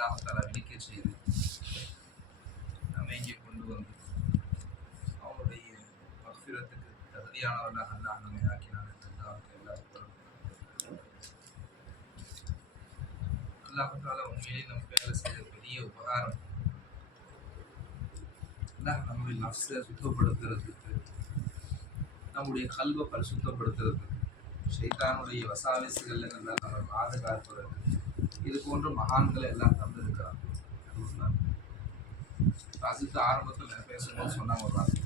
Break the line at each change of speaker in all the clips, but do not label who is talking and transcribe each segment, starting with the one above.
அல்லாஹால விழிக்க செய்து நம்மை இங்கே கொண்டு வந்து அவருடைய மஃபிரத்துக்கு தகுதியானவர்களாக அல்லாஹ் நம்மை ஆக்கினான் எல்லாருக்கும் எல்லாருக்கும் அல்லாஹால உண்மையிலே நம்ம பேர செய்த பெரிய உபகாரம் அல்லாஹ் நம்முடைய நஃப்ஸை சுத்தப்படுத்துறதுக்கு நம்முடைய கல்வை பரிசுத்தப்படுத்துறதுக்கு ஷைத்தானுடைய வசாவிசுகள் இருந்தால் நம்ம பாதுகாப்பதற்கு இது போன்ற மகான்களை எல்லாம் தந்திருக்கிறாங்க ரசித்து ஆரம்பத்தில் பேசும்போது சொன்னாங்க ஒரு வார்த்தை.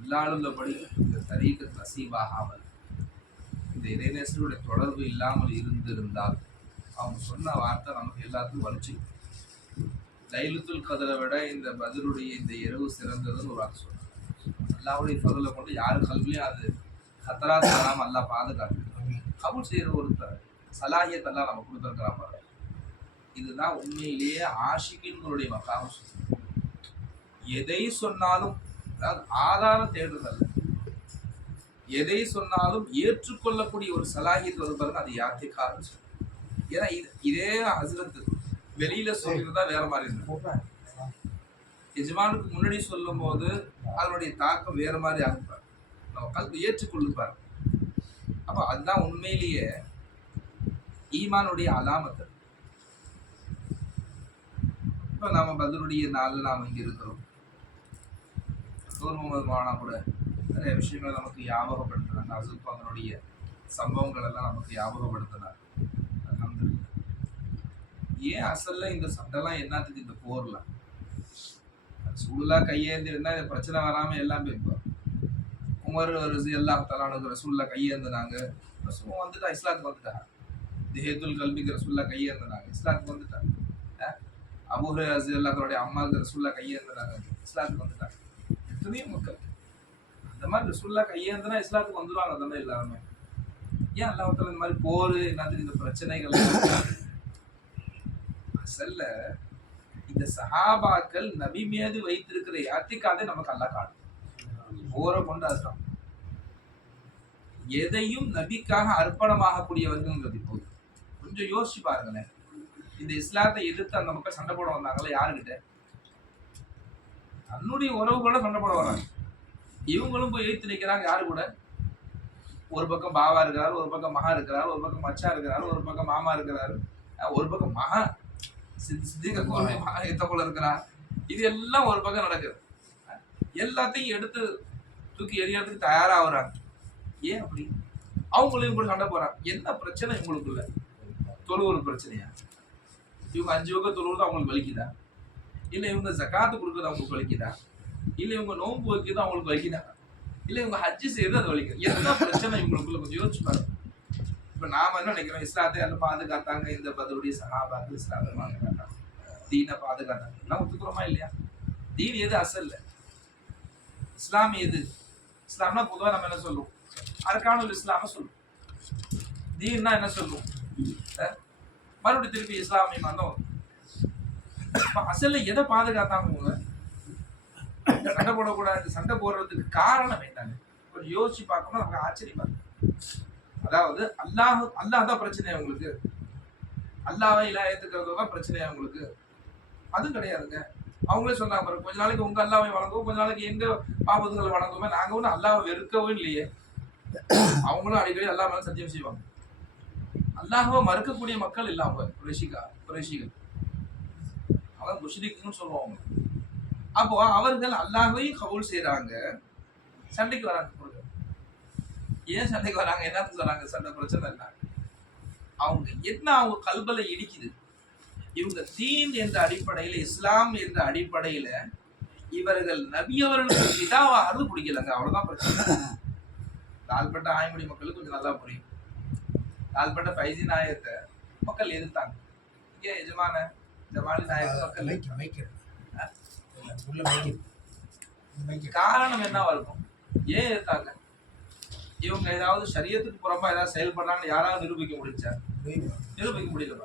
இல்லாளுள்ளபடி இந்த தரீக்கு நசீபாகாமல் இந்த இறைநேசருடைய தொடர்பு இல்லாமல் இருந்திருந்தால் அவங்க சொன்ன வார்த்தை நமக்கு எல்லாத்துக்கும் வலிச்சு. லைலுத்துல் கதலை விட இந்த பதிலுடைய இந்த இரவு சிறந்ததுன்னு ஒரு வார்த்தை சொன்னாங்க. அல்லாவுடைய பதிலை கொண்டு யாரு கல்வியும் அது கத்தரா தராம அல்லா பாதுகாத்து கபூல் செய்யற ஒருத்தர் சலாஹியத்தெல்லாம் நம்ம கொடுத்துருக்கிறோம் பாருங்க. இதுதான் உண்மையிலேயே ஆஷிகின்களுடைய மக்காம எதை சொன்னாலும் அதாவது ஆதாரம் தேடுதல் எதை சொன்னாலும் ஏற்றுக்கொள்ளக்கூடிய ஒரு சலாஹியத் வந்து பாருங்க அது யாத்திக்காரன்னு ஏன்னா இது இதே ஹசரத்து வெளியில சொல்கிறதா வேற மாதிரி இருந்தது எஜமானுக்கு முன்னாடி சொல்லும் போது அதனுடைய தாக்கம் வேற மாதிரி ஆகுப்பார் நம்ம கல்வி ஏற்றுக்கொள்ளுப்பார் அப்போ அதுதான் உண்மையிலேயே ஈமானுடைய அலாமத்து. இப்போ நாம் பதிலுடைய நாளில் நாம் இங்கே இருக்கிறோம். நூர் முகமது மானா கூட? நிறைய விஷயங்கள் நமக்கு ஞாபகப்படுத்துனாங்க அசுப் அவனுடைய சம்பவங்கள் எல்லாம் நமக்கு ஞாபகப்படுத்தினார் ஏன் அசல்ல இந்த சண்டைலாம் என்னத்துக்கு இந்த போர்ல? சூழலா கையேந்திருந்தா இந்த பிரச்சனை வராம எல்லாம் போயிருப்போம் உமர் ரசி எல்லா தலானுக்கு ரசூல்லா கையேந்தினாங்க. ரசூல் வந்துட்டா இஸ்லாத்துக்கு வந்துட்டாங்க தேஹத்துல் கல்விக்கு ரசூல்லா கையேந்தினாங்க. இஸ்லாத்துக்கு வந்துட்டாங்க அபூஹர் ரசி எல்லாத்தோடைய அம்மாவுக்கு ரசூல்லா கையேந்துறாங்க இஸ்லாத்துக்கு வந்துட்டாங்க. எத்தனையோ மக்கள். அந்த மாதிரி ரசூல்லா கையேந்தினா இஸ்லாத்துக்கு வந்துடுவாங்க தானே எல்லாருமே. ஏன் அல்லாஹ் இந்த மாதிரி போர் என்னது இந்த பிரச்சனைகள்? அசல்ல இந்த சஹாபாக்கள் நபி மீது வைத்திருக்கிற யாத்திக்காதே நமக்கு அல்லா காட்டும் போரை கொண்டு அதுதான் எதையும் நபிக்காக அர்ப்பணமாகக்கூடியவர்கள்ங்கிறது இப்போது. கொஞ்சம் யோசிச்சு பாருங்களேன். இந்த இஸ்லாத்தை எதிர்த்து அந்த மக்கள் சண்டை போட வந்தாங்களா? யாருக்கிட்ட? தன்னுடைய உறவுகளோட சண்டை போட வராங்க. இவங்களும் போய் எழுத்து நிற்கிறாங்க யாரு கூட? ஒரு பக்கம் பாவா இருக்கிறார் ஒரு பக்கம் மகா இருக்கிறார் ஒரு பக்கம் மச்சா இருக்கிறார் ஒரு பக்கம் மாமா இருக்கிறார். ஒரு பக்கம் மகா சித்தி சித்திக கோவை மகா இருக்கிறார் இது எல்லாம் ஒரு பக்கம் நடக்குது. எல்லாத்தையும் எடுத்து தூக்கி எறியறதுக்கு தயாராகிறாங்க. ஏன் அப்படி? அவங்களையும் கூட சண்டை போறாங்க என்ன பிரச்சனை இவங்களுக்குள்ள? தொழுவுற பிரச்சனையா? இவங்க அஞ்சு வகை தொழுவுறது அவங்களுக்கு வலிக்குதா? இல்லை இவங்க ஜகாத்து கொடுக்குறது அவங்களுக்கு வலிக்குதா? இல்லை இவங்க நோன்பு வைக்கிறது அவங்களுக்கு வலிக்குதா? இல்லை இவங்க ஹஜ்ஜி செய்யறது அது வலிக்குது? என்ன பிரச்சனை இவங்களுக்குள்ள? கொஞ்சம் யோசிச்சு பாருங்க. இப்போ நாம என்ன நினைக்கிறோம்? இஸ்லாத்தை எல்லாம் பாதுகாத்தாங்க? இந்த பதிலுடைய சகாபாத்து இஸ்லாத்தை பாதுகாத்தாங்க. தீனை பாதுகாத்தாங்க. எல்லாம் ஒத்துக்கிறோமா இல்லையா? தீன் எது? அசல்ல இஸ்லாம் எது? இஸ்லாம்னா பொதுவாக நம்ம என்ன சொல்லுவோம் அர்கானுல் இஸ்லாம சொல்லுவோம் தீன்னா என்ன சொல்லுவோம் மறுபடியும் திருப்பி இஸ்லாமிய மதம் அசல்ல எதை பாதுகாத்தாங்க அவங்க சண்டை போடக்கூடாது சண்டை போடுறதுக்கு காரணம் என்னங்க கொஞ்சம் யோசிச்சு பார்க்கணும் நமக்கு ஆச்சரியமா அதாவது அல்லாஹ் அல்லாஹ் தான் பிரச்சனையா உங்களுக்கு? அல்லாவை இல்லா ஏத்துக்கிறது தான் பிரச்சனையா உங்களுக்கு? அதுவும் கிடையாதுங்க. அவங்களே சொன்னாங்க பாருங்க கொஞ்ச நாளைக்கு உங்க அல்லாவை வழங்கவும் கொஞ்ச நாளைக்கு எங்க பாபத்துகளை வழங்குவோமே நாங்க ஒன்றும் அல்லாவை வெறுக்கவும் இல்லையே. அவங்களும் அடிக்கடி அல்லா மேல சத்தியம் செய்வாங்க. அல்லாஹவை மறுக்கக்கூடிய மக்கள் இல்ல அவங்க குரேஷிகா குரேஷிகள் அவன் முஷ்ரிக்குன்னு சொல்லுவாங்க. அப்போ அவர்கள் அல்லாஹையும் கபூல் செய்கிறாங்க சண்டைக்கு வராங்க ஏன் சண்டைக்கு வராங்க? என்ன சொல்றாங்க சண்டை பிரச்சனை இல்லை அவங்க என்ன அவங்க கல்பல இடிக்குது? இவங்க தீன் என்ற அடிப்படையில இஸ்லாம் என்ற அடிப்படையில இவர்கள் நபி அவர்களுக்கு பிதாவாகிறது பிடிக்கலங்க அவ்வளவுதான் பிரச்சனை. தாழ்பட்ட ஆய்மொழி மக்களுக்கு கொஞ்சம் நல்லா புரியும். தாழ்பட்ட ஃபைசி நாயகத்தை மக்கள் எதிர்த்தாங்க. இங்கே எஜமான ஜமாலி நாயக மக்கள்
மைக் மைக் உள்ள மைக் மைக்
காரணம் என்னவா இருக்கும் ஏன் எதிர்த்தாங்க? இவங்க ஏதாவது சரியத்துக்கு புறம்பா ஏதாவது செயல்படுறான்னு யாராவது நிரூபிக்க முடிஞ்சா? நிரூபிக்க முடியல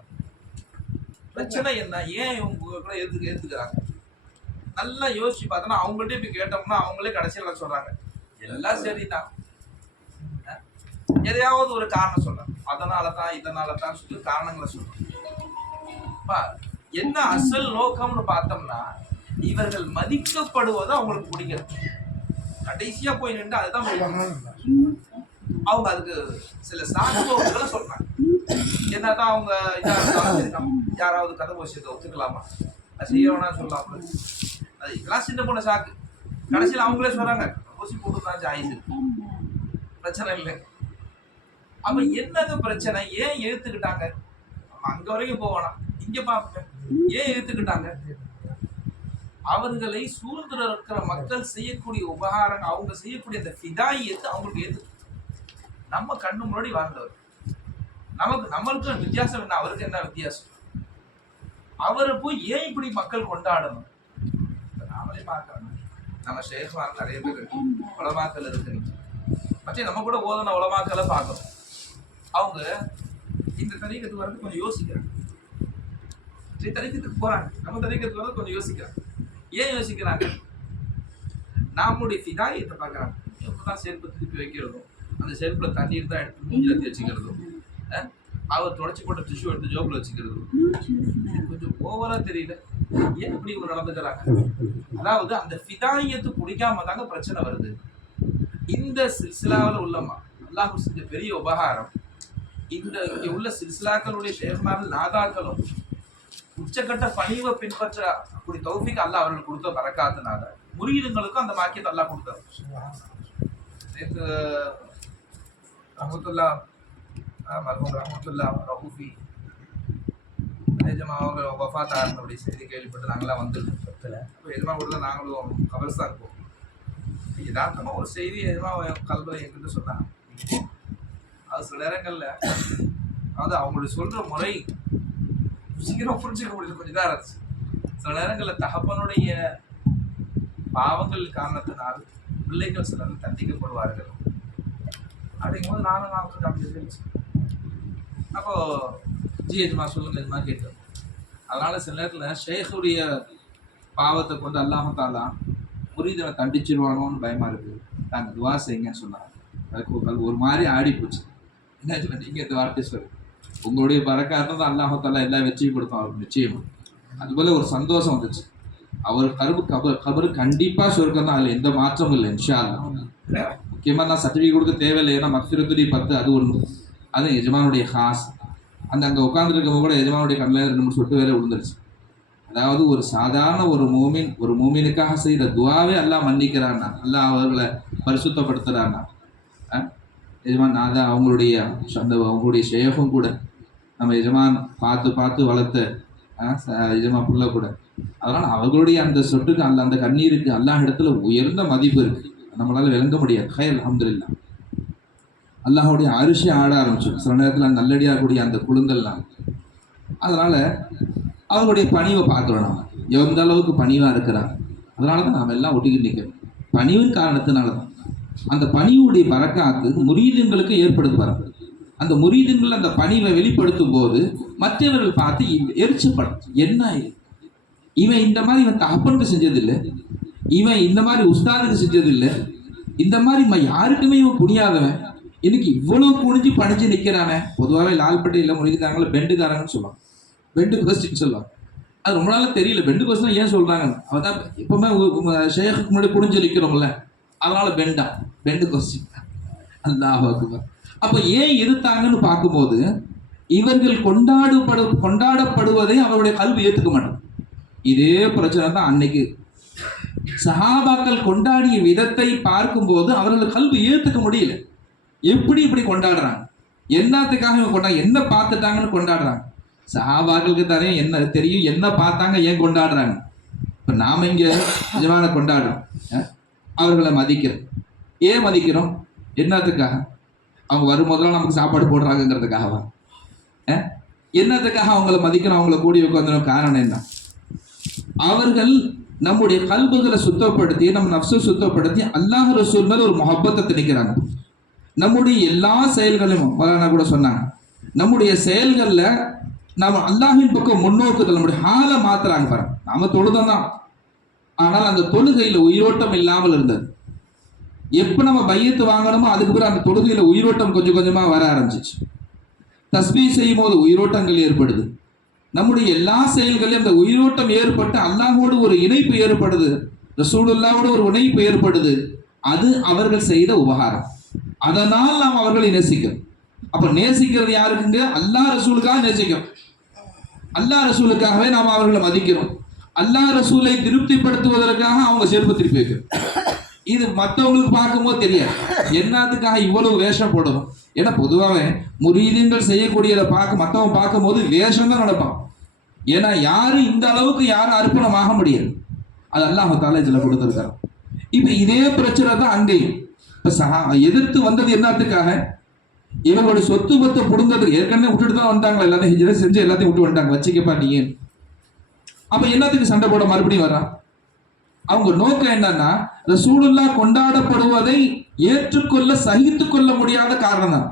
பிரச்சனை என்ன? ஏன் இவங்க கூட எதுக்கு ஏத்துக்கிறாங்க நல்லா யோசிச்சு பார்த்தோன்னா அவங்கள்ட்ட போய் கேட்டோம்னா அவங்களே கடைசியில் சொல்றாங்க? எல்லாம் சரிதான். எதையாவது ஒரு காரணம் சொல்றாங்க அதனால தான் இதனால தான் சொல்லி காரணங்களை சொல்றாங்க என்ன அசல் நோக்கம்னு பார்த்தோம்னா இவர்கள் மதிக்கப்படுவது அவங்களுக்கு பிடிக்கிறது கடைசியா போய் நின்று அதுதான் அவங்க அதுக்கு சில சாக்குகளை சொல்றாங்க. என்னதான் அவங்க இதா இருந்தாலும் யாராவது கதை விஷயத்தை ஒத்துக்கலாமா? அது செய்யறோம்னா சொல்லலாம் அது இதெல்லாம் சின்ன பொண்ணு சாக்கு. கடைசியில் அவங்களே சொல்றாங்க ஊசி போட்டு தான் ஜாயிஸ் பிரச்சனை இல்லை அப்ப என்னது பிரச்சனை? ஏன் எடுத்துக்கிட்டாங்க அங்க வரைக்கும் போவானா இங்க பாப்பேன் ஏன் எடுத்துக்கிட்டாங்க அவர்களை சூழ்ந்து இருக்கிற மக்கள் செய்யக்கூடிய உபகாரங்கள் அவங்க செய்யக்கூடிய அந்த ஃபிதாயத்தை அவங்களுக்கு ஏத்து நம்ம கண்ணு முன்னாடி வாழ்ந்தவர். நமக்கு நம்மளுக்கு வித்தியாசம் என்ன? அவருக்கு என்ன வித்தியாசம்? அவரை போய் ஏன் இப்படி மக்கள் கொண்டாடணும்? நாமளே பார்க்கறோம் நம்ம ஷேக்மார் நிறைய பேர் உலமாக்கல் இருக்கிறீங்க. மற்ற நம்ம கூட ஓதன உலமாக்களை பார்க்கணும். அவங்க இந்த தரீக்கத்துக்கு வரது கொஞ்சம் யோசிக்கிறாங்க. சரி தரீக்கத்துக்கு போறாங்க. நம்ம தரீக்கத்துக்கு வரது கொஞ்சம் யோசிக்கிறாங்க. ஏன் யோசிக்கிறாங்க? நம்முடைய ஃபிதாயத்தை பார்க்குறாங்க. எப்பதான் செருப்பை திருப்பி வைக்கிறதும் அந்த செருப்பில் தண்ணீர் தான் எடுத்து மூஞ்சில் வச்சுக்கிறதும் அவர் தொடச்சி போட்ட டிஷ்யூ எடுத்து ஜோப்பில் வச்சுக்கிறதும் கொஞ்சம் ஓவராக தெரியல. ஏன் இப்படி இவங்க நடந்துக்கிறாங்க? அதாவது அந்த ஃபிதாயத்து பிடிக்காம தாங்க பிரச்சனை வருது. இந்த சிலாவில் உள்ளமா அல்லாஹ் செஞ்ச பெரிய உபகாரம் இந்த இங்க உள்ள சில்சிலாக்களுடைய ஷேர்மார்கள் நாதாக்களும் உச்சக்கட்ட பணிவை பின்பற்ற அப்படி தௌஃபிக் அல்லாஹ் அவர்களுக்கு கொடுத்த பறக்காதனால முறியீடுங்களுக்கும் அந்த மாக்கியத்தை அல்லாஹ் கொடுத்தாரு. நேற்று ரஹமத்துல்லா மர்ஹூம் ரஹமத்துல்லா ரஹூஃபி நிஜமா அவங்க வஃபாத் ஆகினுடைய செய்தி கேள்விப்பட்டு நாங்களாம் வந்துருக்கோம் அப்போ எஜமா கூட நாங்களும் கபர்ஸ்தான் இருப்போம் யதார்த்தமாக ஒரு செய்தி எஜமா கல்வியில் என்கிட்ட சொன்னாங்க. அது சில நேரங்களில் அதாவது அவங்களுடைய சொல்கிற முறை சீக்கிரம் புரிஞ்சுக்க முடியல கொஞ்சம் இதாக இருந்துச்சு. சில நேரங்களில் தகப்பனுடைய பாவங்கள் காரணத்தினால் பிள்ளைகள் சிலர் தண்டிக்கப்படுவார்கள். அப்படிங்கும்போது நானும் நான் கொஞ்சம் அப்படி இருந்துச்சு. அப்போ ஜிஹெச்மா சொல்லுங்க இது மாதிரி கேட்டோம். அதனால சில நேரத்தில் ஷேகுடைய பாவத்தை கொண்டு அல்லாமத்தாலா முறிதனை தண்டிச்சிருவானோன்னு பயமா இருக்கு. நாங்கள் துவா செய்யுங்கன்னு சொன்னாங்க. அதுக்கு ஒரு மாதிரி ஆடி போச்சு என்னாச்சு நீங்கள் இந்த வார்த்தை சொல்லு உங்களுடைய பறக்காரத்தை தான் அல்லாஹாலா எல்லாம் வெற்றியும் கொடுத்தோம் அவருக்கு நிச்சயம் அதுபோல் ஒரு சந்தோஷம் வந்துச்சு அவர் கருப்பு கபர் கபரு கண்டிப்பாக சொர்க்கம் தான் அதில் எந்த மாற்றமும் இல்லை இன்ஷா அல்லா முக்கியமாக நான் சர்டிஃபிகேட் கொடுக்க தேவையில்லை ஏன்னா மக்ஃபிரத்துடைய பத்து அது ஒன்று அது எஜமானுடைய ஹாஸ் அந்த அங்கே உட்காந்துருக்கவங்க கூட எஜமானுடைய கண்ணில் ரெண்டு மூணு சொட்டு வேலை விழுந்துருச்சு அதாவது ஒரு சாதாரண ஒரு மூமின் ஒரு மூமினுக்காக செய்த துவாவே எல்லாம் மன்னிக்கிறான்னா எல்லாம் அவர்களை பரிசுத்தப்படுத்துகிறான்னா எஜமான் நான் தான் அவங்களுடைய அந்த அவங்களுடைய ஷேஃபும் கூட. நம்ம எஜமான் பார்த்து பார்த்து வளர்த்த அஹ், எஜமான் புள்ள கூட. அதனால் அவர்களுடைய அந்த சொட்டுக்கு அந்த அந்த கண்ணீருக்கு எல்லா இடத்துல உயர்ந்த மதிப்பு இருக்குது நம்மளால் விளங்க முடியாது. ஹை அல்ஹம்துலில்லா. அல்லாஹுடைய அரிசி ஆட ஆரம்பிச்சோம் சில நேரத்தில் நல்லடியாக கூடிய அந்த குழுங்கள்லாம் அதனால் அவங்களுடைய பணிவை பார்க்குறோம் நம்ம. எந்த அளவுக்கு பணிவாக இருக்கிறாங்க. அதனால தான் நாம் எல்லாம் ஒட்டிக்கிட்டு நிற்கிறோம் பணிவின் காரணத்தினால தான் அந்த பணியுடைய பறக்காத்து முரீதங்களுக்கு ஏற்படுத்துவார் அந்த முரீதங்கள் அந்த பணிவை வெளிப்படுத்தும் போது மற்றவர்கள் பார்த்து எரிச்சப்படும். என்ன இவன் இந்த மாதிரி இவன் தகப்பனுக்கு செஞ்சதில்லை. இவன் இந்த மாதிரி உஸ்தாதுக்கு செஞ்சதில்லை. இந்த மாதிரி யாருக்குமே இவன் புனியாதவன். இன்னைக்கு இவ்வளவு குனிஞ்சு பணிஞ்சு நிற்கிறானே. பொதுவாகவே லால்பட்டையில் முடிக்கிறாங்களே பெண்டுக்காரங்கன்னு சொல்லுவாங்க. பெண்டு கொஸ்டின் சொல்லுவாங்க. அது ரொம்ப நாளாக தெரியல. பெண்டு கொஸ்டின் ஏன் சொல்கிறாங்க அவன் தான் எப்பவுமே ஷேகுக்கு முன்னாடி குனிஞ்சு நிற்கிறோம்ல. அதனால பெண்டா பெண்டு கொஸ்டின் அல்லாஹ் அக்பர். அப்போ ஏன் இருத்தாங்கன்னு பார்க்கும்போது இவர்கள் கொண்டாடுபடு கொண்டாடப்படுவதை அவருடைய கல்வி ஏற்றுக்க மாட்டோம். இதே பிரச்சனை தான் அன்னைக்கு. சஹாபாக்கள் கொண்டாடிய விதத்தை பார்க்கும்போது அவர்கள் கல்வி ஏற்றுக்க முடியல. எப்படி இப்படி கொண்டாடுறாங்க? என்னத்துக்காக இவங்க கொண்டா என்ன பார்த்துட்டாங்கன்னு கொண்டாடுறாங்க? சஹாபாக்களுக்கு தானே என்ன தெரியும் என்ன பார்த்தாங்க ஏன் கொண்டாடுறாங்க? இப்போ நாம் இங்கே நிஜமான கொண்டாடுறோம். அவர்களை மதிக்கிறோம். ஏன் மதிக்கிறோம்? என்னத்துக்காக? அவங்க வரும்போதெல்லாம் நமக்கு சாப்பாடு போடுறாங்கங்கிறதுக்காகவா? என்னத்துக்காக அவங்கள மதிக்கிறோம்? அவங்கள கூடி உட்காந்துடும் காரணம் என்ன? அவர்கள் நம்முடைய கல்புகளை சுத்தப்படுத்தி நம்ம நப்சை சுத்தப்படுத்தி அல்லாஹ் ரசூல் மேல ஒரு முகப்பத்தை திணிக்கிறாங்க. நம்முடைய எல்லா செயல்களையும் மலானா கூட சொன்னாங்க. நம்முடைய செயல்களில் நம்ம அல்லாஹின் பக்கம் முன்னோக்குதல் நம்முடைய ஹாலை மாத்துறாங்க பாருங்க. நாம தொழுதம் தான். ஆனால் அந்த தொழுகையில் உயிரோட்டம் இல்லாமல் இருந்தது. எப்போ நம்ம பையத்து வாங்கணுமோ அதுக்கு பிறகு அந்த தொழுகையில் உயிரோட்டம் கொஞ்சம் கொஞ்சமாக வர ஆரம்பிச்சிச்சு. தஸ்பீ செய்யும் போது உயிரோட்டங்கள் ஏற்படுது. நம்முடைய எல்லா செயல்களிலும் அந்த உயிரோட்டம் ஏற்பட்டு அல்லாஹோடு ஒரு இணைப்பு ஏற்படுது. ரசூலுல்லாவோடு ஒரு இணைப்பு ஏற்படுது. அது அவர்கள் செய்த உபகாரம். அதனால் நாம் அவர்களை நேசிக்கிறோம். அப்ப நேசிக்கிறது யாருக்குங்க அல்லா ரசூலுக்காக நேசிக்கிறோம். அல்லா ரசூலுக்காகவே நாம் அவர்களை மதிக்கிறோம். அல்லாஹ் ரசூலை திருப்திப்படுத்துவதற்காக அவங்க செருப்பு திருப்பி வைக்கிறோம் இது மற்றவங்களுக்கு பார்க்கும்போது தெரியாது. என்னத்துக்காக இவ்வளவு வேஷம் போடணும்? ஏன்னா பொதுவாகவே முரீதீன்கள் செய்யக்கூடியதை பார்க்க மற்றவன் பார்க்கும்போது வேஷம் தான் நடப்பான் ஏன்னா யாரும் இந்த அளவுக்கு யாரும் அர்ப்பணமாக முடியாது அது அல்லாஹ் தாலா இதில் கொடுத்துருக்காரு இப்போ இதே பிரச்சனை தான் அங்கேயும். இப்போ சஹா எதிர்த்து வந்தது என்னத்துக்காக? இவங்களுடைய சொத்து பத்தை புடுங்கிறதுக்கு ஏற்கனவே விட்டுட்டு தான் வந்தாங்களா? எல்லாத்தையும் செஞ்சு எல்லாத்தையும் விட்டு வந்துட்டாங்க. வச்சுக்கப்பா நீ. அப்ப என்னத்துக்கு சண்டை போட மறுபடியும் வர்றான். அவங்க நோக்கம் என்னன்னா ரசூலுல்லா கொண்டாடப்படுவதை ஏற்றுக்கொள்ள சகித்து கொள்ள முடியாத காரணம் தான்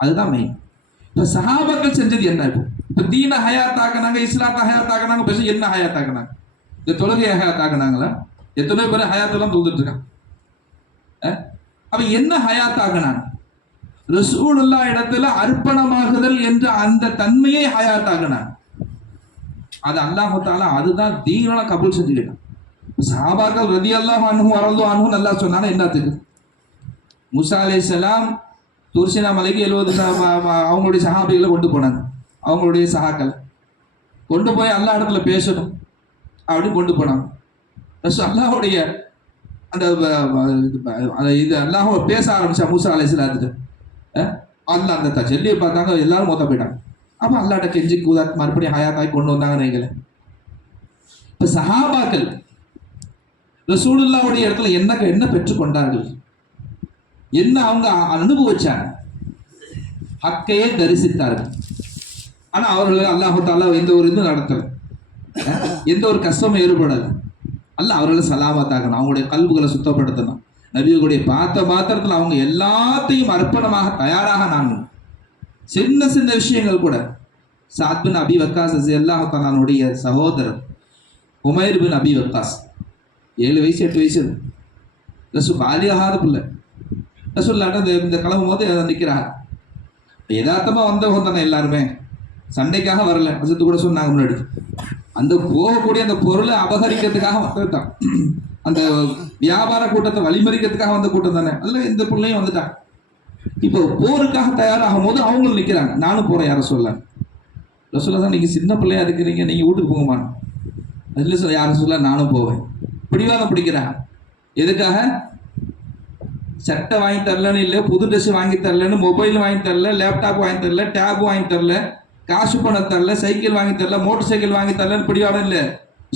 அதுதான் மெயின் இப்ப சஹாபாக்கள் செஞ்சது என்ன இப்போ இப்ப தீன ஹயாத்தாக்குனாங்க இஸ்லாத்தை ஹயாத்தாக்குனாங்க பேச என்ன ஹயாத்தாக்குனாங்க? இந்த தொழுகையை ஹயாத்தாக்குனாங்களா? எத்தனை பேர் ஹயாத்தெல்லாம் தொழுதுட்டு இருக்கான் அஹ்? என்ன ஹயாத்தாக்குனாங்க? ரசூலுல்லா இடத்துல அர்ப்பணமாகுதல் என்ற அந்த தன்மையை ஹயாத்தாக்குனாங்க. அது அல்லாஹு தாலா அதுதான் தீனால கபூல் செஞ்சுக்கிட்டான். சாபாக்கள் ரதி அல்லாஹ் அனுகு வரதோ அனுகு நல்லா சொன்னாலும் என்னத்துக்கு? முசா அலைஹிஸ்ஸலாம் துர்சினா மலைக்கு எழுபது அவங்களுடைய சஹாபிகளை கொண்டு போனாங்க. அவங்களுடைய சஹாக்கள். கொண்டு போய் அல்லா இடத்துல பேசணும். அப்படின்னு கொண்டு போனாங்க. ரசூ அல்லாஹுடைய அந்த இது இது அல்லாஹ் பேச ஆரம்பிச்சா மூசா சலாத்துட்டு அல்லாஹ் அந்த த- செல்லியை பார்த்தாங்க எல்லாரும் மொத்த போயிட்டாங்க. அப்போ அல்லாட்ட கெஞ்சி கூதாத் மறுபடியும் ஹயாத்தாய் கொண்டு வந்தாங்க நீங்களே இப்போ சஹாபாக்கள் ரசூலுல்லாவுடைய இடத்துல என்ன என்ன பெற்றுக்கொண்டார்கள் என்ன அவங்க அனுபவிச்சாங்க? ஹக்கையே தரிசித்தார்கள். ஆனால் அவர்கள் அல்லாஹு தாலா எந்த ஒரு இதுவும் நடத்தலை. எந்த ஒரு கஷ்டமும் ஏற்படலை. அல்ல அவர்களை சலாமத்தாக்கணும். அவங்களுடைய கல்புகளை சுத்தப்படுத்தணும். நபியுடைய பார்த்த மாத்திரத்தில் அவங்க எல்லாத்தையும் அர்ப்பணமாக தயாராக நாங்கள் சின்ன சின்ன விஷயங்கள் கூட. சாத் பின் அபி வக்காஸ் அல்லாஹு தாலானுடைய சகோதரர் உமைர் பின் அபி வக்காஸ். ஏழு வயசு எட்டு வயசு. ரசு பாலியாகாத பிள்ளை. ரசூல்லாட்ட இந்த இந்த கிளம்பும் போது நிற்கிறார் யதார்த்தமாக வந்தவங்க தானே எல்லாருமே. சண்டைக்காக வரல. வசத்து கூட சொன்னாங்க முன்னாடி. அந்த போகக்கூடிய அந்த பொருளை அபகரிக்கிறதுக்காக வந்துட்டான் அந்த வியாபார கூட்டத்தை வழிமறிக்கிறதுக்காக வந்த கூட்டம் தானே. அதில் இந்த பிள்ளையும் வந்துட்டான். இப்போ போருக்காக தயாராகும் போது அவங்களும் நிற்கிறாங்க நானும் போகிறேன் யாரை சொல்ல. ரசூல்லா தான் நீங்கள் சின்ன பிள்ளையா இருக்கிறீங்க நீங்கள் வீட்டுக்கு போங்கம்மா அதில் சொல்ல யாரை சொல்ல நானும் போவேன். பிடிவாதம் பிடிக்கிறேன் எதுக்காக? சட்டை வாங்கி தரலன்னு இல்லை புது ட்ரெஸ் வாங்கி தரலன்னு மொபைல் வாங்கி தரல லேப்டாப் வாங்கி தரல டேப் வாங்கி தரல காசு பணம் தரல சைக்கிள் வாங்கி தரல மோட்டர் சைக்கிள் வாங்கி தரலன்னு பிடிவாடம் இல்லை.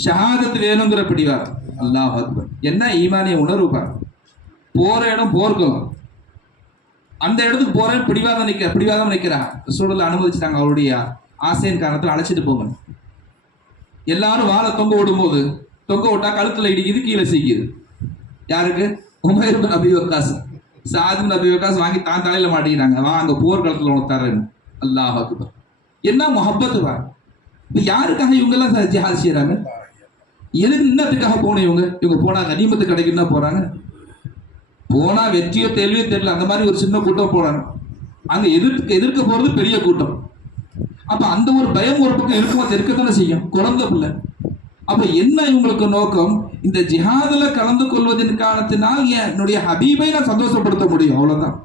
ஷஹாதத் வேணுங்கிற பிடிவாதம். அல்லாஹ் என்ன? ஈமானிய உணர்வு பாரு போகிற இடம் போர்க்கலாம் அந்த இடத்துக்கு போறேன் பிடிவாதம் நிற்க பிடிவாதம் நிற்கிறா சூழலை அனுமதிச்சிட்டாங்க அவருடைய ஆசையின் காரணத்தில் அழைச்சிட்டு போங்க எல்லாரும் வாழை தொங்க விடும்போது தொங்க விட்டா கழுத்துல இடிக்குது கீழே சீக்குது. யாருக்கு? உமேர் பின் அபி வக்காஸ். சாது பின் அபி வக்காஸ் வாங்கி தான் தலையில மாட்டிக்கிறாங்க வா அங்க போர்க்களத்துல உனக்கு தரேன்னு அல்லாஹ் அக்பர். என்ன முஹப்பத்து வா? இப்போ யாருக்காக இவங்க எல்லாம் ஜிஹாத் செய்யறாங்க எதுக்கு இன்னத்துக்காக போகணும் இவங்க? இவங்க போனாங்க. நீமத்து கிடைக்குன்னு தான் போறாங்க? போனா வெற்றியோ தெளிவோ தெரியல. அந்த மாதிரி ஒரு சின்ன கூட்டம் போறாங்க அங்க எதிர்க்க எதிர்க்க போறது பெரிய கூட்டம். அப்ப அந்த ஒரு பயம் ஒரு பக்கம் அது இருக்கத்தானே செய்யும். குழந்தை பிள்ளை. அப்ப என்ன இவங்களுக்கு நோக்கம்? இந்த ஜிஹாதில் கலந்து கொள்வதன் காரணத்தினால் என்னுடைய ஹபீபை நான் சந்தோஷப்படுத்த முடியும். அவ்வளவுதான்.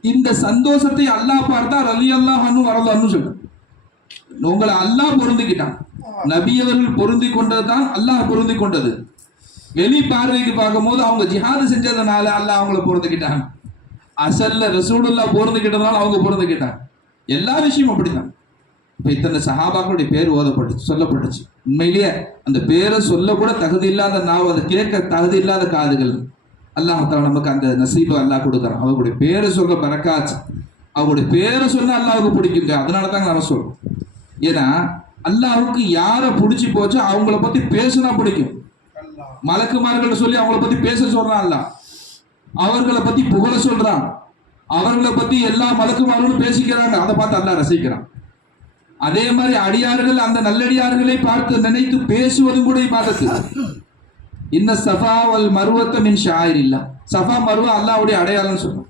இந்த சந்தோஷத்தை அல்லாஹ் பார்த்தா ரலி அல்லாஹ் அனு வரலான்னு சொல்லு. உங்களை அல்லாஹ் பொருந்திக்கிட்டான். நபி அவர்கள் பொருந்தி கொண்டதுதான் அல்லாஹ் பொருந்தி கொண்டது. வெளி பார்வைக்கு பார்க்கும்போது அவங்க ஜிஹாது செஞ்சதுனால அல்லாஹ் அவங்கள பொருந்துக்கிட்டாங்க அசல்ல ரசூடுல்லா பொருந்துக்கிட்டதுனால அவங்க பொருந்துக்கிட்டாங்க எல்லா விஷயமும் அப்படிதான் இப்போ இத்தனை சஹாபாக்களுடைய பேர் ஓதப்பட்டுச்சு சொல்லப்பட்டுச்சு. உண்மையிலேயே அந்த பேரை சொல்ல கூட தகுதி இல்லாத நாவ் அதை கேட்க தகுதி இல்லாத காதுகள். அல்லாஹால நமக்கு அந்த நசீபை அல்லாஹ் கொடுக்குறான். அவங்களுடைய பேரை சொல்ற பறக்காச்சு அவங்களுடைய பேரை சொன்னால் அல்லாவுக்கு பிடிக்குங்க. அதனால தாங்க நம்ம சொல்றோம் ஏன்னா அல்லாவுக்கு யாரை பிடிச்சி போச்சோ அவங்கள பத்தி பேசுனா பிடிக்கும். மலக்குமார்கள் சொல்லி அவங்கள பத்தி பேச சொல்றான்ல. அவர்களை பத்தி புகழ சொல்றான். அவர்களை பத்தி எல்லா மலக்குமார்களும் பேசிக்கிறாங்க. அதை பார்த்து அல்லா ரசிக்கிறான். அதே மாதிரி அடியார்கள் அந்த நல்லடியார்களை பார்த்து நினைத்து பேசுவதும் கூட இபாதத்து. இந்த சஃபா வல் மருவத்தை மின் ஷாயிர் இல்லா சஃபா மருவ அல்லாவுடைய அடையாளம்னு சொல்லும்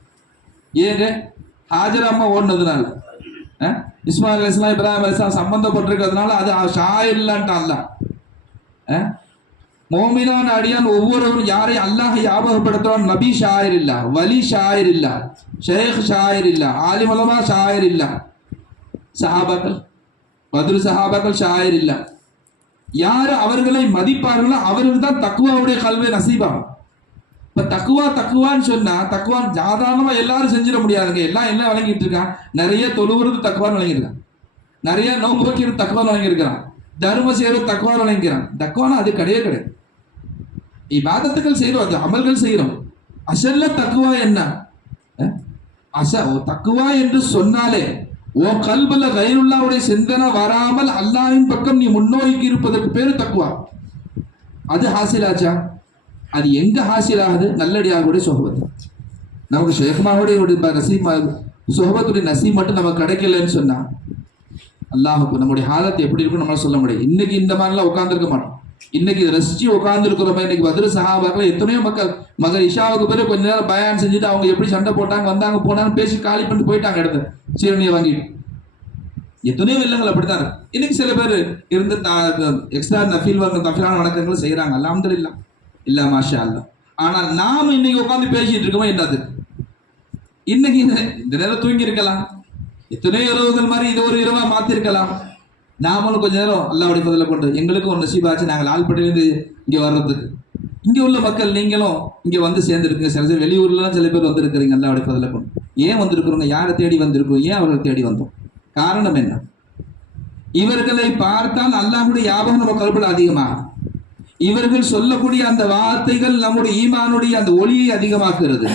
ஏங்க? ஹாஜர் அம்மா ஓடினதுனால. இஸ்மாயில் இஸ்லாம் இப்ராஹிம் அலிஸ்லாம் சம்பந்தப்பட்டிருக்கிறதுனால அது ஷாயில்லான்ட்டான் அல்ல மோமினான் அடியான் ஒவ்வொருவரும் யாரை அல்லாஹ் ஞாபகப்படுத்துறான் நபி ஷாயர் இல்ல வலி ஷாயர் இல்ல ஷேக் ஷாயர் இல்ல ஆலிமலமா ஷாயர் இல்ல சஹாபாக்கள் பதில் சஹாபாக்கள் ஷாயர் இல்ல யார் அவர்களை மதிப்பார்களோ அவர்கள் தான் தக்குவாவுடைய கல்வி நசீபாகும் இப்ப தக்குவா தக்குவான்னு சொன்னா தக்குவான் சாதாரணமா எல்லாரும் செஞ்சிட முடியாதுங்க எல்லாம் என்ன வழங்கிட்டு இருக்கான் நிறைய தொழுவுறது தக்குவான்னு வழங்கியிருக்கான் நிறைய நோம்பு வைக்கிறது தக்குவான்னு வழங்கியிருக்கிறான் தர்மம் செய்கிற தக்குவான் நினைக்கிறான் தக்குவானா அது கிடையவே கிடையாது. இபாதத்துக்கள் செய்கிறோம் அது அமல்கள் செய்கிறோம். அசல்ல தக்குவா என்ன? அச ஓ, தக்குவா என்று சொன்னாலே ஓ கல்புல கைருல்லாவுடைய சிந்தனை வராமல் அல்லாஹின் பக்கம் நீ முன்னோக்கி இருப்பதற்கு பேர் தக்குவா அது ஹாசிலாச்சா? அது எங்க ஹாசிலாகுது? நல்லடியாகுடைய சொஹபத் நமக்கு ஷேக்மாவுடைய நசீம் சோகத்துடைய நசீம் மட்டும் நமக்கு கிடைக்கலன்னு சொன்னா அல்லாஹுக்கு நம்முடைய ஹாலத்து எப்படி இருக்கும் நம்மளால சொல்ல முடியும் இன்னைக்கு இந்த மாதிரிலாம் உட்காந்துருக்க மாட்டோம். இன்னைக்கு இதை ரசிச்சு உட்காந்துருக்கிறோம் இன்னைக்கு பதில் சகாபாக்கள் எத்தனையோ மக்கள் மகர் இஷாவுக்கு பிறகு கொஞ்ச நேரம் பயான் செஞ்சுட்டு அவங்க எப்படி சண்டை போட்டாங்க வந்தாங்க போனாங்க பேசி காலி பண்ணிட்டு போயிட்டாங்க இடத்த. சீரணியை வாங்கிட்டு. எத்தனையோ இல்லங்கள் அப்படித்தான் இருக்கு. இன்னைக்கு சில பேர் இருந்து எக்ஸ்ட்ரா நஃபீல் வங்க நஃபீலான வணக்கங்களை செய்கிறாங்க அல்ஹம்துலில்லா. இல்ல மாஷா அல்லா ஆனால் நாம இன்னைக்கு உட்காந்து பேசிட்டு இருக்கோமோ என்னது? இன்னைக்கு இந்த இந்த நேரம் தூங்கி இருக்கலாம் எத்தனையோ இரவுகள் மாதிரி இது ஒரு இரவா மாத்திருக்கலாம். நாமளும் கொஞ்ச நேரம் அல்லாவுடைய முதல்ல கொண்டு எங்களுக்கும் ஒரு நசீபாச்சு நாங்கள் ஆள்பட்டிலிருந்து இங்கே வர்றதுக்கு. இங்கே உள்ள மக்கள் நீங்களும் இங்கே வந்து சேர்ந்துருக்குங்க. சில சில வெளியூர்லாம் சில பேர் வந்திருக்கிறீங்க அல்லாவுடைய பதில கொண்டு. ஏன் வந்திருக்கிறோங்க? யாரை தேடி வந்திருக்கிறோம்? ஏன் அவர்கள் தேடி வந்தோம்? காரணம் என்ன? இவர்களை பார்த்தால் அல்லாஹுடைய ஞாபகம் நம்ம கல்புல அதிகமாகும் இவர்கள் சொல்லக்கூடிய அந்த வார்த்தைகள் நம்முடைய ஈமானுடைய அந்த ஒளியை அதிகமாக்குறது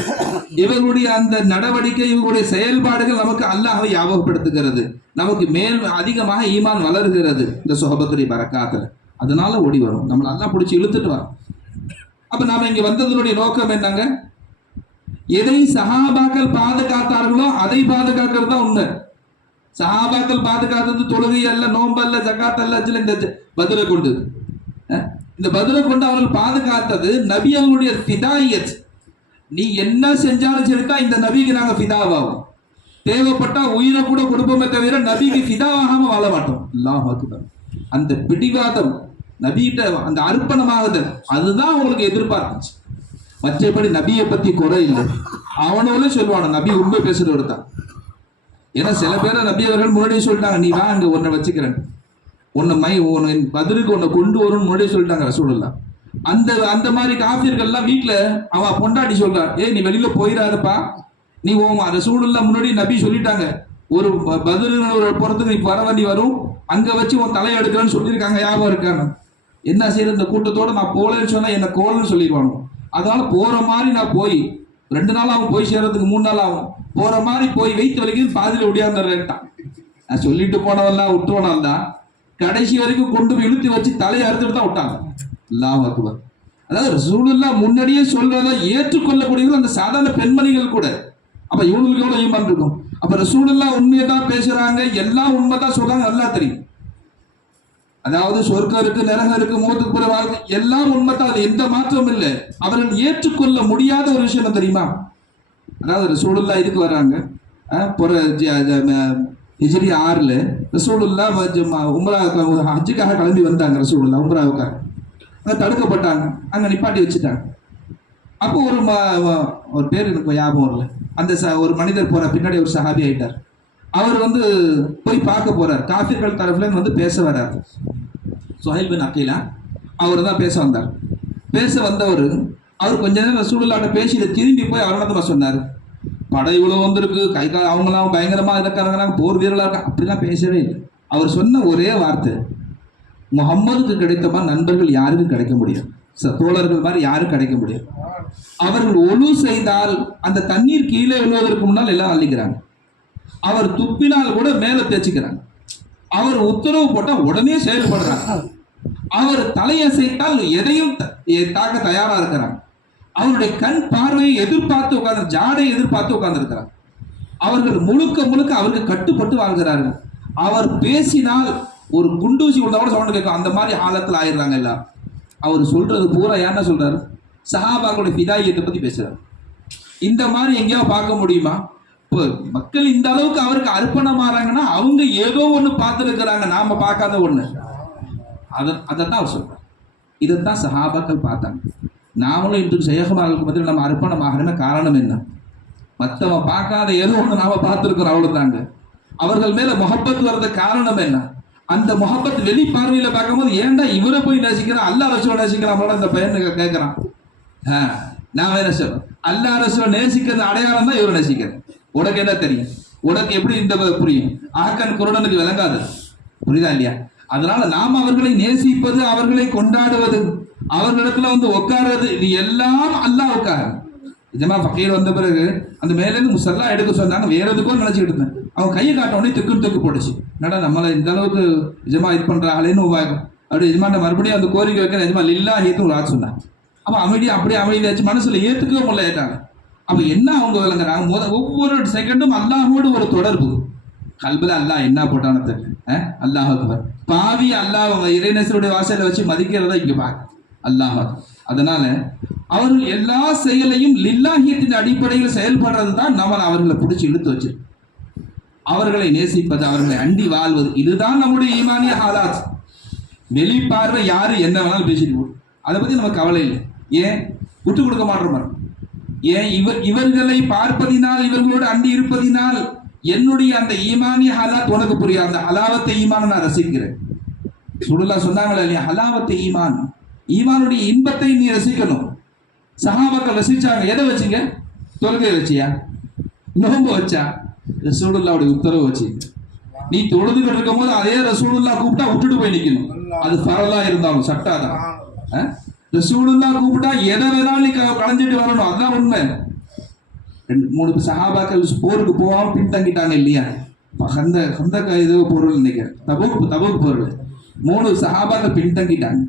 இவர்களுடைய அந்த நடவடிக்கை இவர்களுடைய செயல்பாடுகள் நமக்கு அல்லாஹை ஞாபகப்படுத்துகிறது. நமக்கு மேல் அதிகமாக ஈமான் வளர்கிறது இந்த சுகபத்துடைய பறக்காத்துல அதனால ஓடி வரும். நம்மளை நல்லா பிடிச்சி இழுத்துட்டு வரோம். அப்ப நாம இங்க வந்ததனுடைய நோக்கம் என்னங்க? எதை சஹாபாக்கள் பாதுகாத்தார்களோ அதை பாதுகாக்கிறது தான் உண்மை. சஹாபாக்கள் பாதுகாத்தது தொழுகை அல்ல நோன்பு அல்ல ஜகாத் அல்ல இந்த பதிலை கொண்டு இந்த பதிலை கொண்டு அவர்கள் பாதுகாத்தது நபி அவர்களுடைய ஃபிதாயத் நீ என்ன செஞ்சாலும் சரிதான் இந்த நபிக்கு நாங்கள் ஃபிதாவாகும். தேவைப்பட்டா உயிரை கூட கொடுப்போமே தவிர நபிக்கு ஃபிதாவாகாம வாழ மாட்டோம். எல்லாம் அந்த பிடிவாதம் நபிகிட்ட அந்த அர்ப்பணமாகுதல் அதுதான் அவங்களுக்கு எதிர்பார்த்துச்சு மற்றபடி நபியை பத்தி குறை இல்லை. அவனோட சொல்லுவானோ நபி உண்மை பேசுறவர் தான் ஏன்னா சில பேரை நபி அவர்கள் முன்னாடியே சொல்லிட்டாங்க நீ வா அங்க ஒன்றை வச்சுக்கிறேன். உன்னை மை உன்னை பதிலுக்கு உன்னை கொண்டு வரும்னு முன்னாடியே சொல்லிட்டாங்க ரசூலுல்லாஹ் அந்த அந்த மாதிரி காஃபியர்கள்லாம் வீட்டில் அவன் பொண்டாட்டி சொல்றான் ஏய் நீ வெளியில போயிடாதப்பா நீ ஓமா ரசூலுல்லாஹ் முன்னாடி நபி சொல்லிட்டாங்க. ஒரு ப- பதிலுன்னு ஒரு புறத்துக்கு நீ வர வேண்டி வரும். அங்கே வச்சு உன் தலையை எடுக்கிறேன்னு சொல்லியிருக்காங்க ஞாபகம் இருக்கானு என்ன செய்யற இந்த கூட்டத்தோட நான் போகலன்னு சொன்னா என்ன கோலன்னு சொல்லிடுவானு அதனால போற மாதிரி நான் போய் ரெண்டு நாள் ஆகும் போய் சேர்றதுக்கு மூணு நாள் ஆகும். போற மாதிரி போய் வைத்து வலிக்குது பாதியில் ஒடியாந்துடுறேன்ட்டான். நான் சொல்லிட்டு போனவன்லாம் விட்டுவனான் தான் கடைசி வரைக்கும் கொண்டு போய் இழுத்து வச்சு தலையை அறுத்துட்டு தான் விட்டாங்க அல்லாஹ் அக்பர். அதாவது ரசூலுல்லா முன்னாடியே சொல்றத ஏற்றுக்கொள்ளக்கூடியவர்கள் அந்த சாதாரண பெண்மணிகள் கூட. அப்ப இவங்களுக்கு எவ்வளவு ஈமான் இருக்கும்? அப்ப ரசூலுல்லா உண்மையை தான் பேசுறாங்க எல்லாம் உண்மை தான் சொல்றாங்க நல்லா தெரியும். அதாவது சொர்க்கம் இருக்கு நரகம் இருக்கு மூத்துக்கு பிற வாழ்க்கை எல்லாம் உண்மைதான் அது எந்த மாற்றமும் இல்லை. அவர்கள் ஏற்றுக்கொள்ள முடியாத ஒரு விஷயம் தெரியுமா? அதாவது ரசூலுல்லா இதுக்கு வர்றாங்க? ஜி- ஹிஜ்ரி ஆறில் ரசூலுல்லா வ- ஜ- உம்ரா ஹஜ்ஜுக்காக கிளம்பி வந்தாங்க ரசூலுல்லா உம்ராவுக்காக அங்கே தடுக்கப்பட்டாங்க அங்கே நிப்பாட்டி வச்சுட்டாங்க அப்போ ஒரு ஒரு பேர் எனக்கு ஞாபகம் வரல அந்த ச ஒரு மனிதர் போகிற பின்னாடி ஒரு சஹாபி ஆயிட்டார் அவர் வந்து போய் பார்க்க போகிறார் காஃபிர்கள் தரப்புல வந்து பேச வர்றார் சுஹைல் பின் அக்கீலா அவர் தான் பேச வந்தார் பேச வந்தவர் அவர் கொஞ்ச நேரம் ரசூலுல்லாட்ட பேசிட்டு திரும்பி போய் அவரிடத்துல சொன்னார் படை இவ்வளவு வந்திருக்கு. கை கால் அவங்களாம் பயங்கரமா இருக்கிறாங்க போர் வீரலாக இருக்காங்க அப்படிலாம் பேசவே இல்லை. அவர் சொன்ன ஒரே வார்த்தை முகம்மதுக்கு கிடைத்த மாதிரி நண்பர்கள் யாருக்கும் கிடைக்க முடியும் ச- தோழர்கள் மாதிரி யாரும் கிடைக்க முடியும் அவர்கள் ஒழு செய்தால் அந்த தண்ணீர் கீழே விழுவதற்கு முன்னால் எல்லாம் அள்ளிக்கிறாங்க. அவர் துப்பினால் கூட மேலே தேய்ச்சிக்கிறாங்க. அவர் உத்தரவு போட்டால் உடனே செயல்படுறாங்க. அவர் தலையசைத்தால் எதையும் த- தாக்க தயாரா இருக்கிறாங்க. அவருடைய கண் பார்வையை எதிர்பார்த்து உட்கார்ந்து ஜாடையை எதிர்பார்த்து உட்கார்ந்துருக்கிறார். அவர்கள் முழுக்க முழுக்க அவருக்கு கட்டுப்பட்டு வாழ்கிறார்கள். அவர் பேசினால் ஒரு குண்டூசி கொடுத்தா கூட சவுண்ட் கேட்கும். அந்த மாதிரி ஆழத்தில் ஆயிடுறாங்க எல்லாம் அவர் சொல்றது பூரா என்ன சொல்றாரு? சஹாபாக்களுடைய பிதாயத்தை பத்தி பேசுறாரு. இந்த மாதிரி எங்கேயாவது பார்க்க முடியுமா? இப்போ மக்கள் இந்த அளவுக்கு அவருக்கு அர்ப்பணம் மாறாங்கன்னா அவங்க ஏதோ ஒன்று பார்த்துருக்கிறாங்க. நாம பார்க்காத ஒன்று அதை அதைத்தான் அவர் சொல்றார். இதைத்தான் சஹாபாக்கள் பார்த்தாங்க. நாமளும் இன்று சேகமார்களுக்கு மத்தியில் நம்ம அர்ப்பணமாகணுமே காரணம் என்ன? மற்றவன் பார்க்காத ஏதோ ஒன்று நாம பார்த்துருக்கிறோம் அவ்வளோதாங்க அவர்கள் மேல முகப்பத் வர்றது காரணம் என்ன? அந்த முகப்பத் வெளி பார்வையில பார்க்கும்போது ஏன்டா இவரை போய் நேசிக்கிறான் அல்லா ரசுவை நேசிக்கிறான் அந்த பையன் கேட்கிறான் நான் வேற சொல்றேன். அல்லா ரசூல் நேசிக்கிறது அடையாளம் தான் இவரை நேசிக்கிறேன் உனக்கு என்ன தெரியும்? உனக்கு எப்படி இந்த புரியும்? ஆக்கன் குருடனுக்கு விளங்காது. புரியுதா இல்லையா? அதனால நாம் அவர்களை நேசிப்பது அவர்களை கொண்டாடுவது அவர்களிடத்துல வந்து உட்கார்றது இது எல்லாம் அல்லாஹ் உட்கார நிஜமா ஃபக்கீர் வந்த பிறகு அந்த மேலேருந்து முசல்லா எடுக்க சொன்னாங்க வேற எதுக்கும் நினைச்சுக்கிட்டு இருந்தேன். அவன் கையை காட்டவுடனே திக்கு திக்கு போட்டுச்சு. என்னடா நம்மளை இந்த அளவுக்கு நிஜமா இது பண்றாங்களேன்னு உபாயம் அப்படி நிஜமாட்ட மறுபடியும் அந்த கோரிக்கை வைக்க நிஜமா லில்லா ஹீத்து ஒரு ஆச்சு சொன்னான் அப்போ அமைதியாக அப்படியே அமைதியாச்சு மனசுல ஏத்துக்கவே முடியல ஏட்டாங்க. அப்போ என்ன அவங்க விளங்குறாங்க முத ஒவ்வொரு செகண்டும் அல்லாஹோடு ஒரு தொடர்பு. கல்பில் அல்லாஹ் என்ன போட்டானு தெரியல. அல்லாஹ் பாவி அல்லாஹ் இறைநேசருடைய வாசலை வச்சு மதிக்கிறதா இங்கே பார்க்க அல்லாஹ். அதனால அவர்கள் எல்லா செயலையும் லில்லாகியத்தின் அடிப்படையில் செயல்படுறது தான் நம்மளை அவர்களை பிடிச்சி இழுத்து வச்சு. அவர்களை நேசிப்பது அவர்களை அண்டி வாழ்வது. இதுதான் நம்முடைய ஈமானிய ஹாலாத். வெளிப்பார்வை யாரு என்ன வேணாலும் பேசிட்டு அதை பத்தி நமக்கு கவலை இல்லை. ஏன்? விட்டு கொடுக்க மாட்டோம் ஏன்? இவர் இவர்களை பார்ப்பதினால் இவர்களோடு அண்டி இருப்பதினால் என்னுடைய அந்த ஈமானிய ஹலாத் உனக்கு புரியாது. அந்த ஹலாவத்தை ஈமான நான் ரசிக்கிறேன். சுடுலா சொன்னாங்களே இல்லையா? ஹலாவத்தை ஈமான். ஈமானுடைய இன்பத்தை நீ ரசிக்கணும். சகாபாக்கள் ரசிச்சாங்க. எதை வச்சீங்க? தொழுகை வச்சியா? நோன்பு வச்சா? ரசூலுல்லாவுடைய உத்தரவு வச்சு. நீ தொழுதுகிட்டு இருக்கும் போது அதே ரசூலுல்லா கூப்பிட்டா விட்டுட்டு போய் நிக்கணும். அது பரலா இருந்தாலும் சட்டாதான் அஹ்? ரசூலுல்லா கூப்பிட்டா எதை வேணாலும் நீ க- களைஞ்சிட்டு வரணும். அதுதான் உண்மை. ரெண்டு மூணு சகாபாக்கள் போருக்கு போகாம பின்தங்கிட்டாங்க இல்லையா? அந்த அந்த இது பொருள் நினைக்கிறேன். தபுக்கு தபுக்கு பொருள். மூணு சகாபாக்கள் பின்தங்கிட்டாங்க.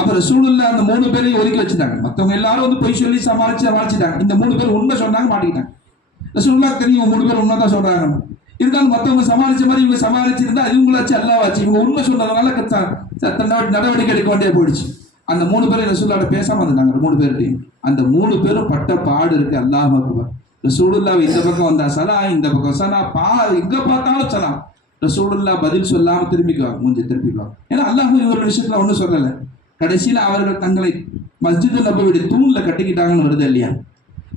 அப்ப ரசூலுல்ல அந்த மூணு பேரையும் ஒதுக்கி வச்சுட்டாங்க மத்தவங்க எல்லாரும் வந்து பொய் சொல்லி சமாளிச்சு சமாளிச்சுட்டாங்க இந்த மூணு பேர் உண்மை சொன்னாங்க மாட்டிக்கிட்டாங்க. ரசூலுல்லா தெரியும் மூணு பேர் உண்மை தான் சொல்றாங்க இருந்தாலும் மத்தவங்க சமாளிச்ச மாதிரி இவங்க சமாளிச்சிருந்தா இவங்களாச்சு அல்லாவாச்சு இவங்க உண்மை சொன்னதுனால நடவடிக்கை எடுக்க வேண்டிய போயிடுச்சு. அந்த மூணு பேரும் ரசூல்லாட பேசாம இருந்தாங்க மூணு பேர்கிட்டையும். அந்த மூணு பேரும் பட்ட பாடு இருக்கு அல்லாஹ் அக்பர். ரசூலுல்லா இந்த பக்கம் வந்தா சலா இந்த பக்கம் சலா பா எங்க பார்த்தாலும் சலா. ரசூலுல்லா பதில் சொல்லாம திரும்பிக்குவாங்க மூஞ்சி திரும்பிக்குவாங்க ஏன்னா அல்லாஹ் இவரோட விஷயத்துல ஒன்றும் சொல்லலை. கடைசியில அவர்கள் தங்களை மஸ்ஜிது நபவியுடைய தூணில் கட்டிக்கிட்டாங்கன்னு வருது இல்லையா?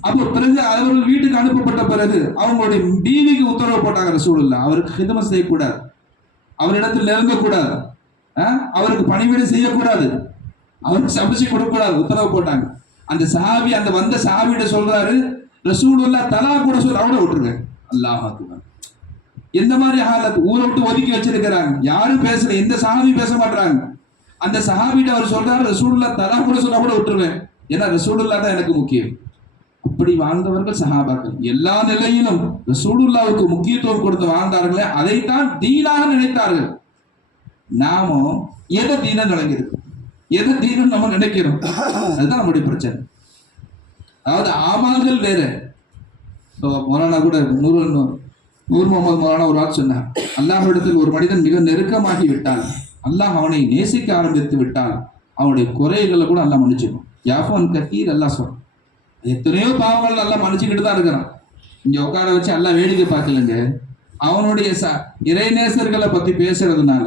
அப்போ பிறகு அவர்கள் வீட்டுக்கு அனுப்பப்பட்ட பிறகு அவங்களுடைய பீவிக்கு உத்தரவு போட்டாங்க ரசூலுல்லா அவருக்கு ஹிதமம் செய்யக்கூடாது. அவரிடத்தில் நெருங்கக்கூடாது. அவருக்கு பணிவிடை செய்யக்கூடாது. அவருக்கு சமைச்சு கொடுக்கக்கூடாது. உத்தரவு போட்டாங்க. அந்த சாவி அந்த வந்த சஹாபியிட சொல்றாரு ரசூலுல்லா தலா கூட சொல்ல அவட விட்டுருங்க. அல்லாஹ் எந்த மாதிரி ஹாலத்? ஊரை விட்டு ஒதுக்கி வச்சிருக்கிறாங்க. யாரும் பேசல. எந்த சஹாபி பேச மாட்டாங்க அந்த சஹாபிட்ட அவர் சொல்றாரு ரசூடுல்லா தலா கூட சொன்னா கூட விட்டுருவேன். ஏன்னா ரசூடுல்லா தான் எனக்கு முக்கியம். அப்படி வாழ்ந்தவர்கள் சஹாபாக்கள். எல்லா நிலையிலும் ரசூடுல்லாவுக்கு முக்கியத்துவம் கொடுத்து வாழ்ந்தார்களே அதைத்தான் தீனாக நினைத்தார்கள். நாமோ எதை தீன நினைக்கிறது எதை தீனம் நம்ம நினைக்கிறோம்? அதுதான் நம்முடைய பிரச்சனை. அதாவது ஆமால்கள் வேற. இப்போ மொரானா கூட நூறு நூர் முகமது மொரானா ஒரு வாக்கு சொன்னார் அல்லாஹ்விடத்தில் ஒரு மனிதன் மிக நெருக்கமாகி விட்டான் அல்லாஹ் அவனை நேசிக்க ஆரம்பித்து விட்டால் அவனுடைய குறைகளை கூட நல்லா மன்னிச்சிடும் யாஃபோன் கத்தீர் அல்லாஹ் சொல்றான் எத்தனையோ பாவங்கள் நல்லா மன்னிச்சுக்கிட்டு தான் இருக்கிறான். இங்கே உட்கார வச்சு எல்லாம் வேடிக்கை பார்க்கலங்க. அவனுடைய ச இறைநேசர்களை பற்றி பேசுறதுனால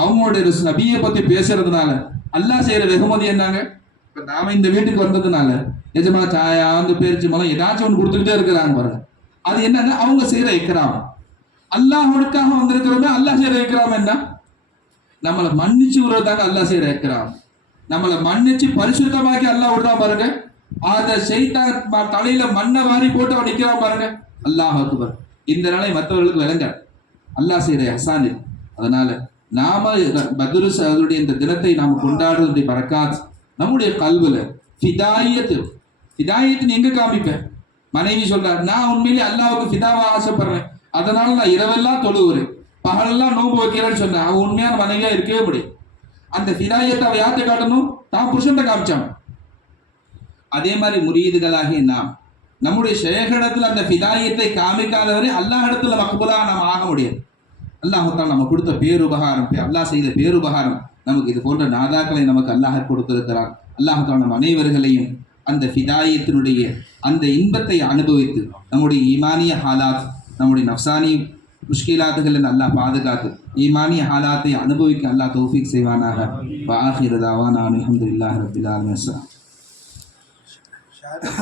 அவங்களுடைய நபியை பற்றி பேசுறதுனால அல்லாஹ் செய்கிற வெகுமதி என்னங்க? இப்போ நாம இந்த வீட்டுக்கு வந்ததுனால எஜமா சாயா அந்த பேரிச்சு மலம் ஏதாச்சும் ஒன்று கொடுத்துக்கிட்டே இருக்கிறாங்க பாருங்க. அது என்னன்னா அவங்க செய்கிற இக்கிறாம் அல்லாஹ் அல்லாஹ்வுக்காக வந்திருக்கிறோமே அல்லாஹ் செய்கிற இக்கிறாம் என்ன? நம்மளை மன்னிச்சு விடுறதாங்க அல்லாஹ் செய்யற இருக்கிறான் நம்மளை மன்னிச்சு பரிசுத்தமாக்கி அல்லாஹ் விடுறான் பாருங்க. அத செய்தா தலையில மண்ணை வாரி போட்டு அவன் நிக்கிறான் பாருங்க. அல்லாஹ் அக்பர். இந்த நிலை மற்றவர்களுக்கு விளங்க. அல்லாஹ் செய்யற ஹசானி அதனால நாம பத்ரு அதனுடைய இந்த தினத்தை நாம கொண்டாடுறதுடைய பறக்காத். நம்முடைய கல்வில ஃபிதாயத்து ஃபிதாயத்து நீ எங்க காமிப்பேன் மனைவி சொல்றார் நான் உண்மையிலே அல்லாவுக்கு ஃபிதாவா ஆசைப்படுறேன். அதனால நான் இரவெல்லாம் தொழுவுறேன். பகலெல்லாம் நோன்பு வைக்கிறேன்னு சொன்னேன் அவன் உண்மையான மனைவியா இருக்கவே முடியும் அந்த ஃபிதாயத்தை அவன் யார்கிட்ட காட்டணும்? தான் புருஷன்ட்ட காமிச்சான். அதே மாதிரி முரீதுகளாகிய நாம் நம்முடைய ஷேகடத்தில் அந்த ஃபிதாயத்தை காமிக்காதவரை அல்லாஹ் இடத்துல மக்புலாக நாம் ஆக முடியாது. அல்லாஹால் நம்ம கொடுத்த பேருபகாரம் அல்லாஹ் செய்த பேருபகாரம் நமக்கு இது போன்ற நாதாக்களை நமக்கு அல்லாஹ் கொடுத்திருக்கிறான். அல்லாஹால் நம் அனைவர்களையும் அந்த ஃபிதாயத்தினுடைய அந்த இன்பத்தை அனுபவித்து நம்முடைய ஈமானிய ஹாலாத் நம்முடைய நஃப்சானி முஷ்கிலாத்துகளில் அல்லாஹ் பாதுகாத்து ஈமானிய ஹாலாத்தை அனுபவிக்க அல்லாஹ் தௌஃபிக் செய்வானாக. வாஹிரதாவா நான் அலமதுல்லாஹ் ரபில் ஆலமின்.